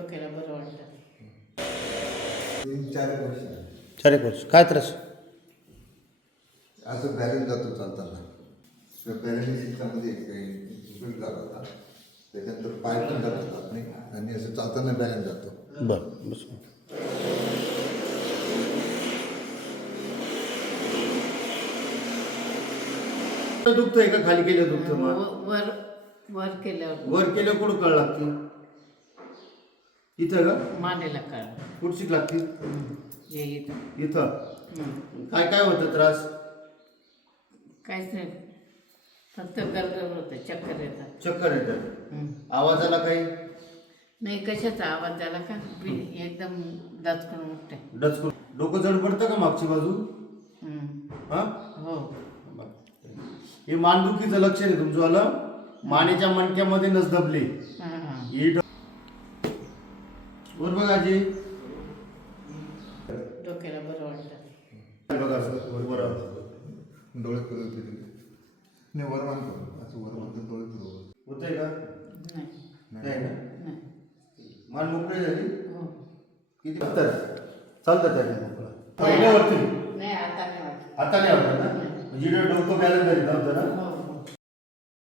डोक्याला बरं वाटतं तीन चार वर्ष चार वर्ष. काय त्रास? असं बॅलन्स जातो चालताना. झाला होता. त्याच्यानंतर पाय पण जात नाही आणि असं चालताना बॅलन्स जातो. बरं बस. दुखतंय का? खाली केलं दुखतं मग व- वर वर केल्यावर. वर केलं कुठं कळ लागते इथं का? मानेला काळ. कुठची लागते हे इथं. इथं? हं. काय काय होतं त्रास? काहीच नाही. फक्त गरगर होतं चक्कर येतात. चक्कर येतात. हं. आवाजाला काही? नाही कशाचा आवाज झाला का? बी- एकदम दचकून उठते. डचकून डोकं जड पडतं का मागची बाजू? हं. हा? हो. हे मानदुखीचं लक्षण आहे तुमचं आलं. मानेच्या मणक्यामध्ये नस दबली. हां हां. ही डो- वर बघा आजी. डोक्याला बरं वाटतं. बघा वर डोळे फिरवत नाही वर मानतो असं वर मानतो डोळे फिरवत होतंय का? नाही. नाही ना? नाही. मान मोकळी झाली? हो. किती? चालतात चालतात त्याने मोकळं. वरती? नाही आता नाही वाटत. आता नाही वाटत ना? म्हणजे इकडे डोकं बॅलन्स झाली नव्हतं ना? हो.